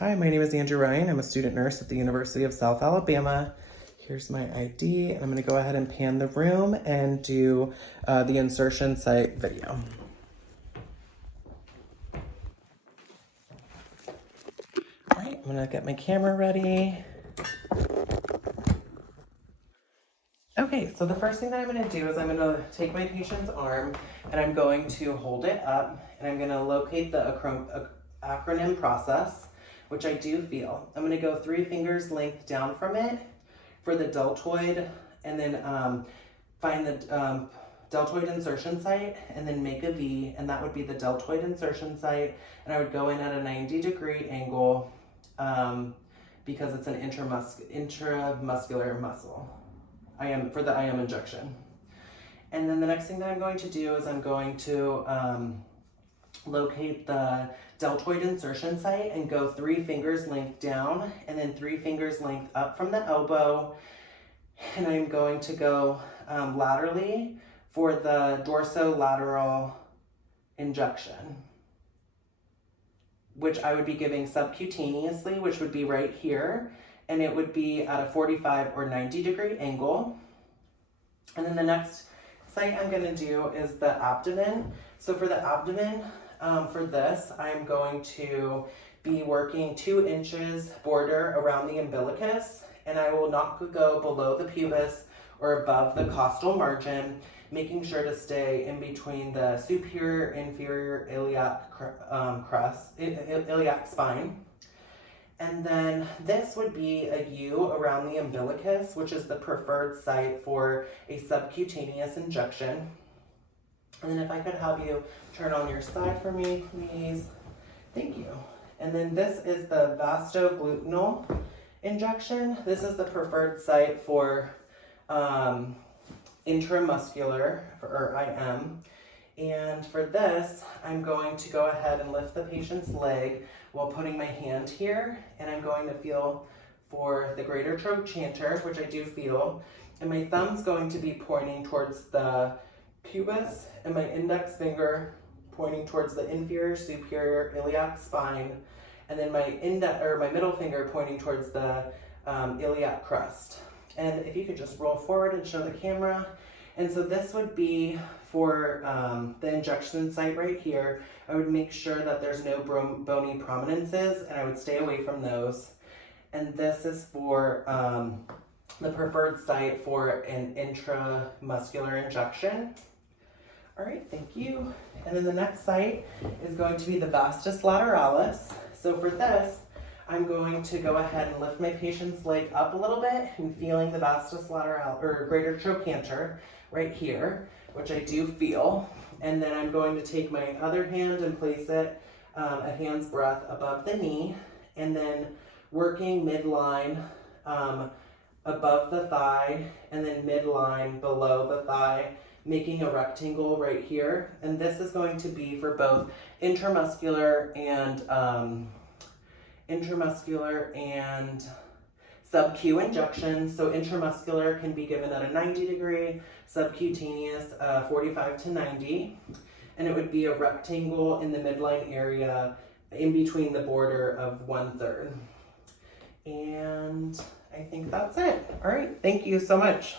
Hi, my name is Andrew Ryan. I'm a student nurse at the University of South Alabama. Here's my ID, and I'm gonna go ahead and pan the room and do the insertion site video. All right, I'm gonna get my camera ready. Okay, so the first thing that I'm gonna do is I'm gonna take my patient's arm and I'm going to hold it up and I'm gonna locate the acronym process, which I do feel. I'm gonna go 3 fingers length down from it for the deltoid and then find the deltoid insertion site and then make a V, and that would be the deltoid insertion site. And I would go in at a 90-degree angle because it's an intramuscular muscle. For the IM injection. And then the next thing that I'm going to do is I'm going to locate the deltoid insertion site and go 3 fingers length down and then 3 fingers length up from the elbow. And I'm going to go laterally for the dorsolateral injection, which I would be giving subcutaneously, which would be right here. And it would be at a 45 or 90-degree angle. And then the next site I'm gonna do is the abdomen. So for the abdomen, for this, I'm going to be working 2 inches border around the umbilicus, and I will not go below the pubis or above the costal margin, making sure to stay in between the superior inferior iliac spine. And then this would be a U around the umbilicus, which is the preferred site for a subcutaneous injection. And then if I could have you turn on your side for me, please. Thank you. And then this is the vastogluteal injection. This is the preferred site for intramuscular, or IM. And for this, I'm going to go ahead and lift the patient's leg while putting my hand here, and I'm going to feel for the greater trochanter, which I do feel, and my thumb's going to be pointing towards the pubis, and my index finger pointing towards the inferior superior iliac spine, and then my middle finger pointing towards the iliac crest. And if you could just roll forward and show the camera. And so this would be for the injection site right here. I would make sure that there's no bony prominences, and I would stay away from those. And this is for the preferred site for an intramuscular injection. All right, thank you. And then the next site is going to be the vastus lateralis. So for this, I'm going to go ahead and lift my patient's leg up a little bit and feeling the vastus lateralis, or greater trochanter, right here, which I do feel. And then I'm going to take my other hand and place it a hand's breadth above the knee, and then working midline above the thigh, and then midline below the thigh, making a rectangle right here. And this is going to be for both intramuscular and sub-Q injections. So intramuscular can be given at a 90-degree, subcutaneous 45 to 90, and it would be a rectangle in the midline area in between the border of 1/3. And I think that's it. All right, thank you so much.